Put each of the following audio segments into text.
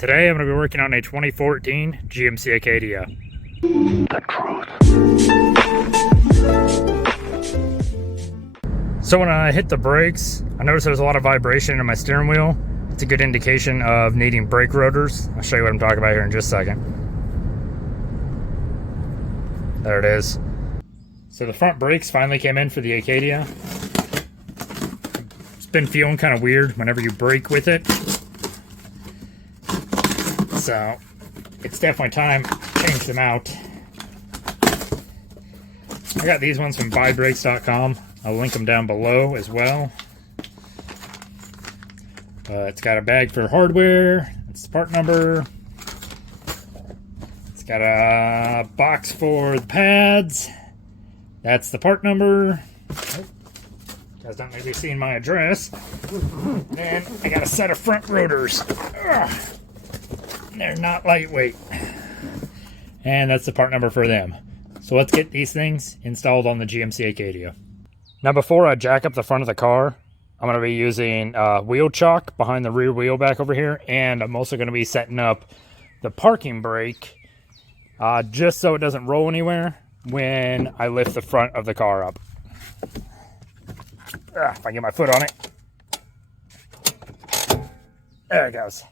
Today I'm going to be working on a 2014 GMC Acadia. The truth. So when I hit the brakes, I noticed there was a lot of vibration in my steering wheel. It's a good indication of needing brake rotors. I'll show you what I'm talking about here in just a second. There it is. So the front brakes finally came in for the Acadia. It's been feeling kind of weird whenever you brake with it. So it's definitely time to change them out. I got these ones from buybrakes.com. I'll link them down below as well. It's got a bag for hardware. That's the part number. It's got a box for the pads. That's the part number. Oh, you guys not maybe seeing my address. Then I got a set of front rotors. Ugh. They're not lightweight. And that's the part number for them. So let's get these things installed on the GMC Acadia. Now before I jack up the front of the car, I'm going to be using wheel chock behind the rear wheel back over here. And I'm also going to be setting up the parking brake just so it doesn't roll anywhere when I lift the front of the car up. If I get my foot on it. There it goes.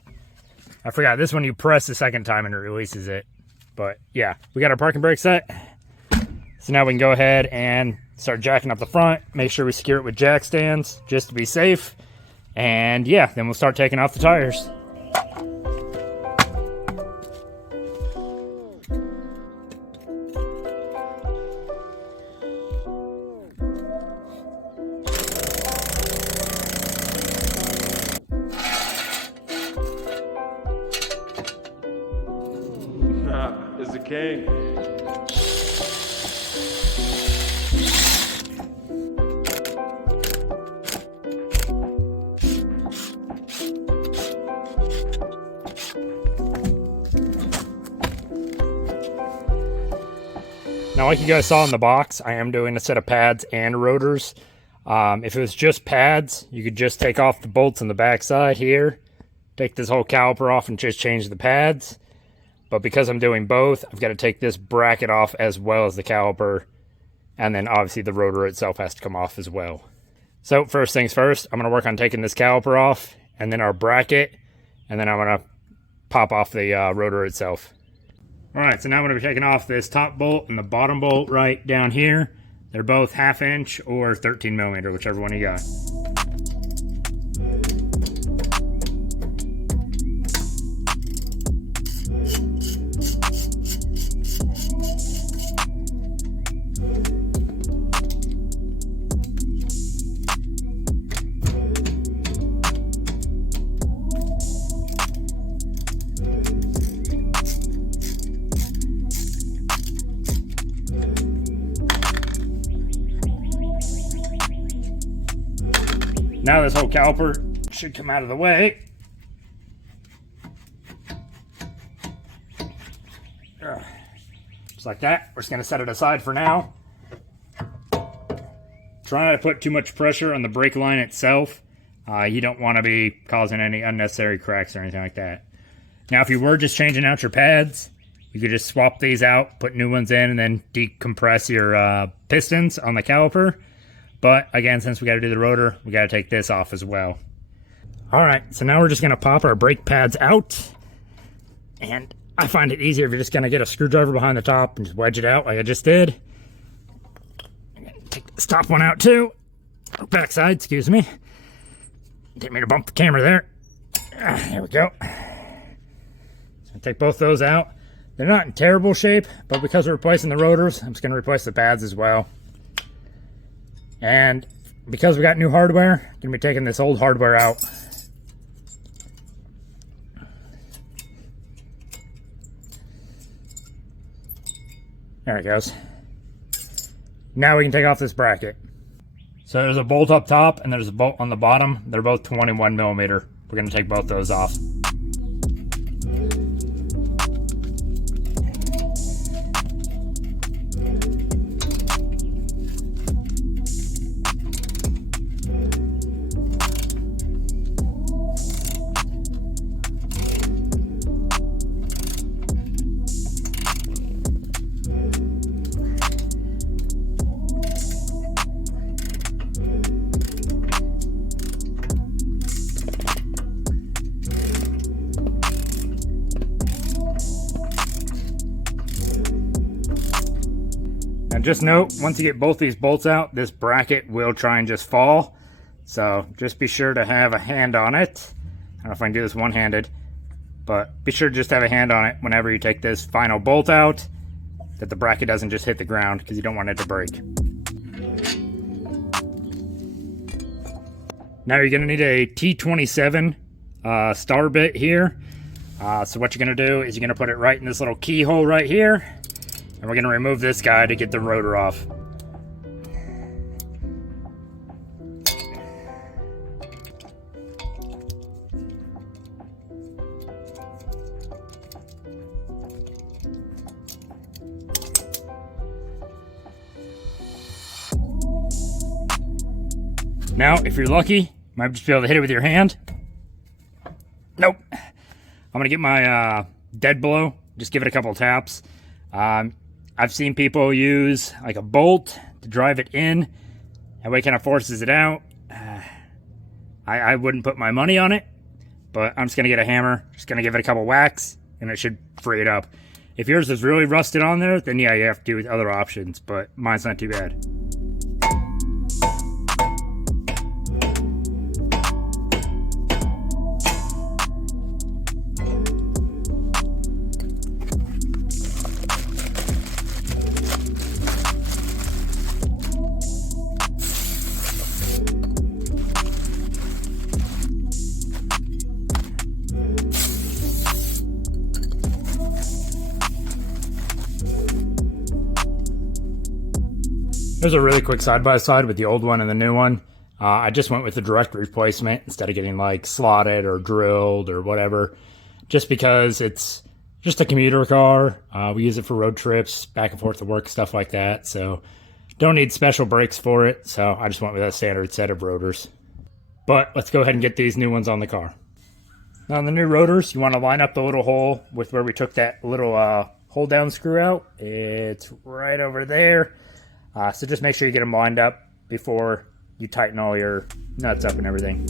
I forgot, this one you press the second time and it releases it. But yeah, we got our parking brake set. So now we can go ahead and start jacking up the front. Make sure we secure it with jack stands just to be safe. And yeah, then we'll start taking off the tires. Is the king. Now, like you guys saw in the box, I am doing a set of pads and rotors. If it was just pads, you could just take off the bolts on the back side here, take this whole caliper off and just change the pads. But because I'm doing both, I've got to take this bracket off as well as the caliper. And then obviously the rotor itself has to come off as well. So first things first, I'm going to work on taking this caliper off and then our bracket. And then I'm going to pop off the rotor itself. Alright, so now I'm going to be taking off this top bolt and the bottom bolt right down here. They're both 1/2 inch or 13 millimeter, whichever one you got. Now this whole caliper should come out of the way. Just like that. We're just going to set it aside for now. Try not to put too much pressure on the brake line itself. You don't want to be causing any unnecessary cracks or anything like that. Now if you were just changing out your pads, you could just swap these out, put new ones in, and then decompress your pistons on the caliper. But again, since we got to do the rotor, we got to take this off as well. All right, so now we're just going to pop our brake pads out. And I find it easier if you're just going to get a screwdriver behind the top and just wedge it out like I just did. I'm going to take this top one out too. Backside, excuse me. Didn't mean to bump the camera there. There we go. So I'll take both those out. They're not in terrible shape, but because we're replacing the rotors, I'm just going to replace the pads as well. And because we got new hardware, I'm going to be taking this old hardware out. There it goes. Now we can take off this bracket. So there's a bolt up top and there's a bolt on the bottom. They're both 21 millimeter. We're going to take both those off. Now just note, once you get both these bolts out, this bracket will try and just fall. So just be sure to have a hand on it. I don't know if I can do this one-handed, but be sure to just have a hand on it whenever you take this final bolt out, that the bracket doesn't just hit the ground, because you don't want it to break. Now you're going to need a T27 star bit here. So what you're going to do is you're going to put it right in this little keyhole right here, and we're going to remove this guy to get the rotor off. Now, if you're lucky, you might just be able to hit it with your hand. Nope. I'm going to get my dead blow, just give it a couple taps. I've seen people use like a bolt to drive it in. That way it kind of forces it out. I wouldn't put my money on it, but I'm just going to get a hammer, just going to give it a couple whacks, and it should free it up. If yours is really rusted on there, then yeah, you have to do other options, but mine's not too bad. There's a really quick side-by-side with the old one and the new one. I just went with the direct replacement instead of getting like slotted or drilled or whatever, just because it's just a commuter car. We use it for road trips, back and forth to work, stuff like that. So don't need special brakes for it. So I just went with a standard set of rotors. But let's go ahead and get these new ones on the car. Now on the new rotors, you want to line up the little hole with where we took that little hold down screw out. It's right over there. So just make sure you get them lined up before you tighten all your nuts up and everything.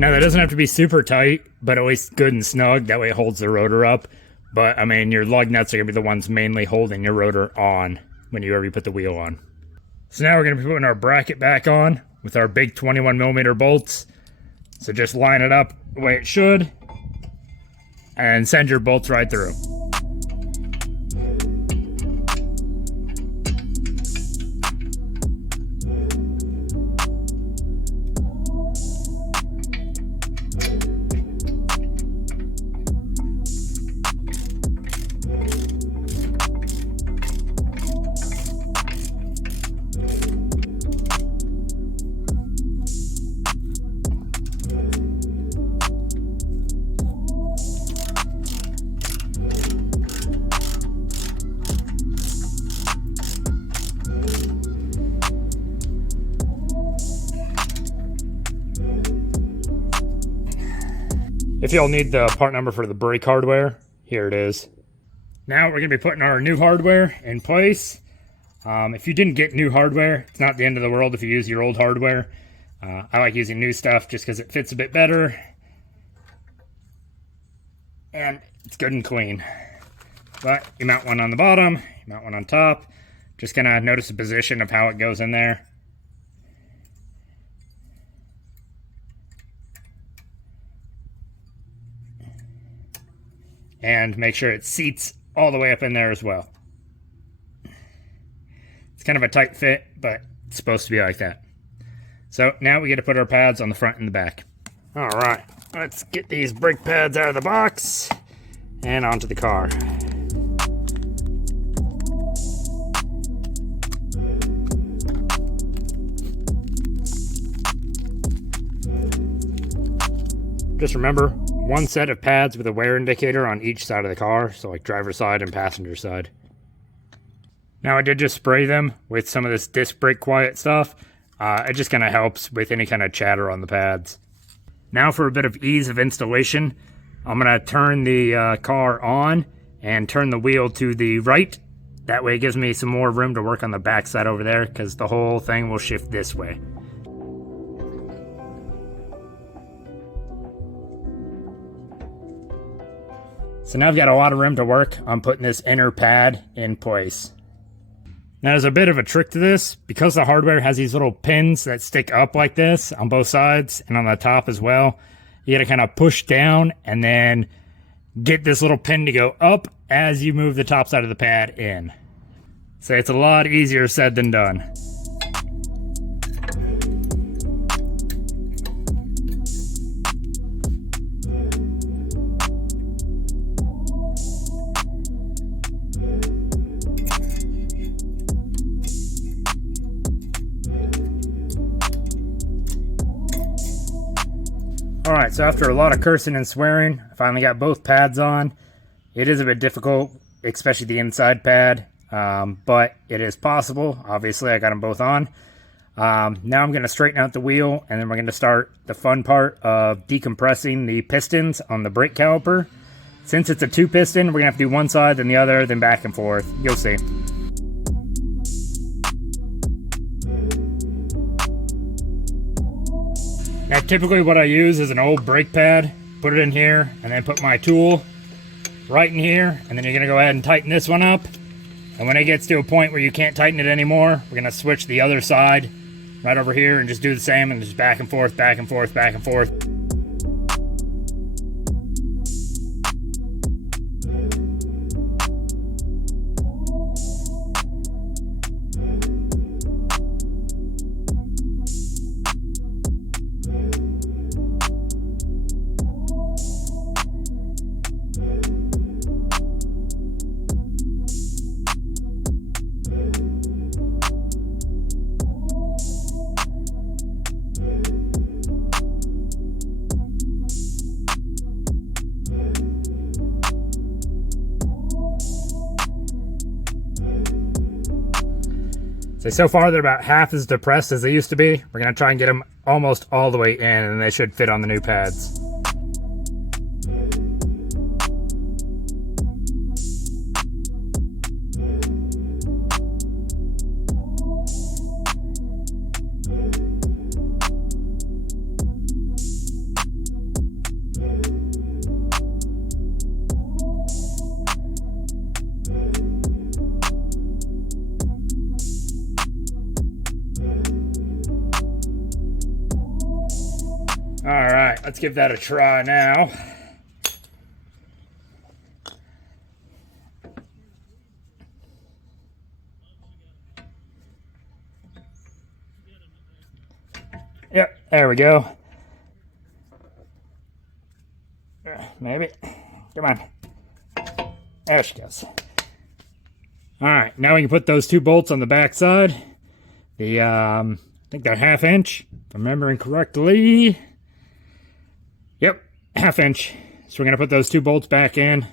Now that doesn't have to be super tight, but always good and snug. That way it holds the rotor up. But I mean, your lug nuts are gonna be the ones mainly holding your rotor on whenever you put the wheel on. So now we're gonna be putting our bracket back on with our big 21mm bolts. So just line it up the way it should and send your bolts right through. If y'all need the part number for the brake hardware, here it is. Now we're going to be putting our new hardware in place. If you didn't get new hardware, it's not the end of the world if you use your old hardware. I like using new stuff just because it fits a bit better. And it's good and clean. But you mount one on the bottom, you mount one on top. Just kind of notice the position of how it goes in there. And make sure it seats all the way up in there as well. It's kind of a tight fit, but it's supposed to be like that. So now we get to put our pads on the front and the back. All right, let's get these brake pads out of the box and onto the car. Just remember, one set of pads with a wear indicator on each side of the car, so like driver's side and passenger side. Now I did just spray them with some of this disc brake quiet stuff. It just kind of helps with any kind of chatter on the pads. Now for a bit of ease of installation, I'm going to turn the car on and turn the wheel to the right. That way it gives me some more room to work on the backside over there, because the whole thing will shift this way. So now I've got a lot of room to work on putting this inner pad in place. Now there's a bit of a trick to this. Because the hardware has these little pins that stick up like this on both sides and on the top as well, you gotta kind of push down and then get this little pin to go up as you move the top side of the pad in. So it's a lot easier said than done. Alright, so after a lot of cursing and swearing, I finally got both pads on. It is a bit difficult, especially the inside pad, but it is possible. Obviously, I got them both on. Now I'm going to straighten out the wheel, and then we're going to start the fun part of decompressing the pistons on the brake caliper. Since it's a 2-piston, we're going to have to do one side, then the other, then back and forth. You'll see. Now typically what I use is an old brake pad, put it in here, and then put my tool right in here, and then you're going to go ahead and tighten this one up. And when it gets to a point where you can't tighten it anymore, we're going to switch the other side right over here and just do the same, and just back and forth, back and forth, back and forth. So far they're about half as depressed as they used to be. We're going to try and get them almost all the way in, and they should fit on the new pads. Alright, let's give that a try now. Yep, there we go. Maybe. Come on. There she goes. Alright, now we can put those 2 bolts on the back side. The, I think they're 1/2 inch, if I'm remembering correctly. Yep, 1/2 inch. So we're going to put those 2 bolts back in,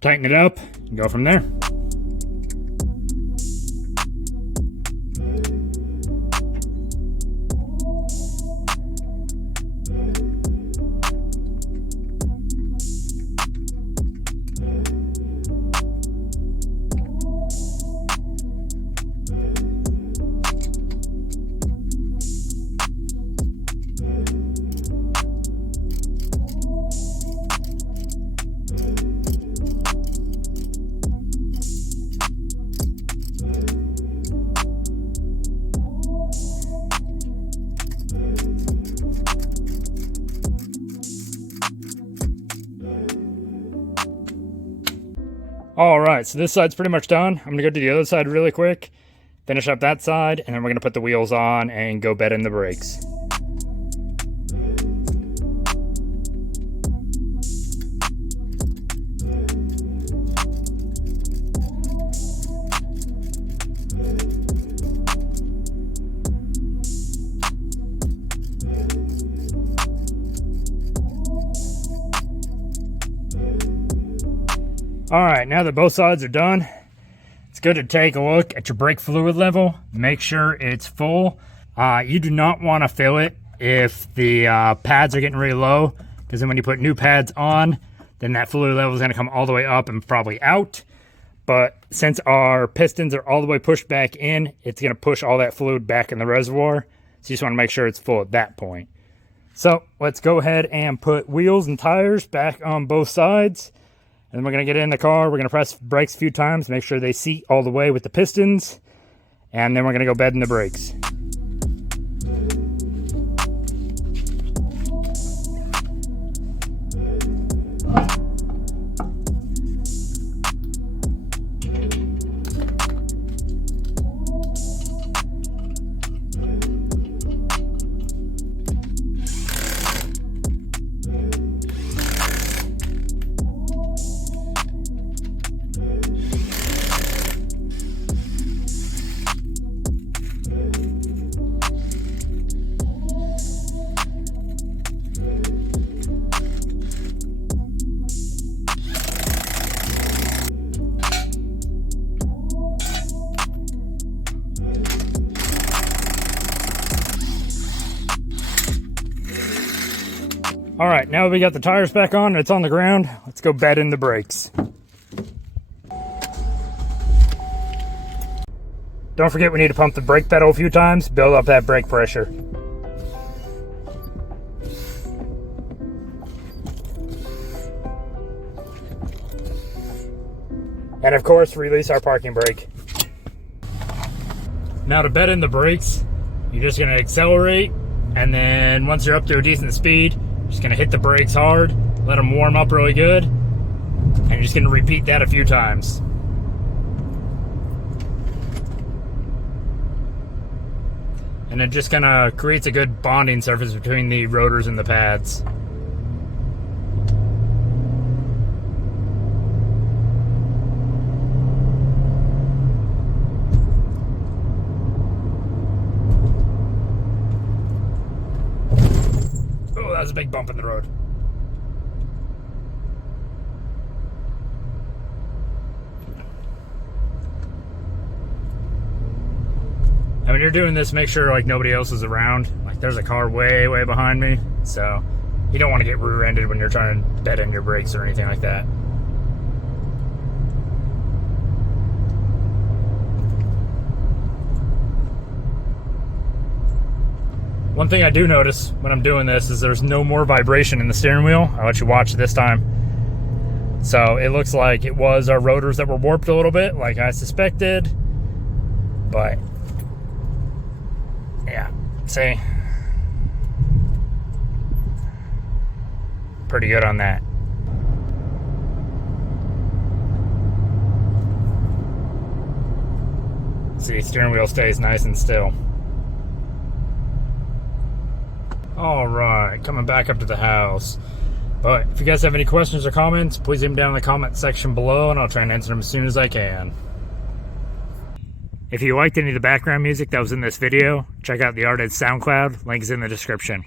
tighten it up, and go from there. Alright, so this side's pretty much done. I'm going to go to the other side really quick, finish up that side, and then we're going to put the wheels on and go bed in the brakes. Alright, now that both sides are done, let's good to take a look at your brake fluid level. Make sure it's full. You do not want to fill it if the pads are getting really low, because then when you put new pads on, then that fluid level is going to come all the way up and probably out. But since our pistons are all the way pushed back in, it's going to push all that fluid back in the reservoir. So you just want to make sure it's full at that point. So let's go ahead and put wheels and tires back on both sides. And then we're going to get in the car. We're going to press brakes a few times, make sure they seat all the way with the pistons. And then we're going to go bed in the brakes. All right, now we got the tires back on, it's on the ground. Let's go bed in the brakes. Don't forget we need to pump the brake pedal a few times, build up that brake pressure. And of course, release our parking brake. Now to bed in the brakes, you're just gonna accelerate, and then once you're up to a decent speed, just gonna hit the brakes hard, let them warm up really good, and you're just gonna repeat that a few times. And it just kinda creates a good bonding surface between the rotors and the pads. That was a big bump in the road. And when you're doing this, make sure like nobody else is around. Like there's a car way behind me, so you don't want to get rear-ended when you're trying to bed in your brakes or anything like that. One thing I do notice when I'm doing this is there's no more vibration in the steering wheel. I'll let you watch this time. So it looks like it was our rotors that were warped a little bit, like I suspected. But yeah, see, pretty good on that. See, steering wheel stays nice and still. Alright, coming back up to the house. But if you guys have any questions or comments, please leave them down in the comment section below and I'll try and answer them as soon as I can. If you liked any of the background music that was in this video, check out the artist's SoundCloud, link is in the description.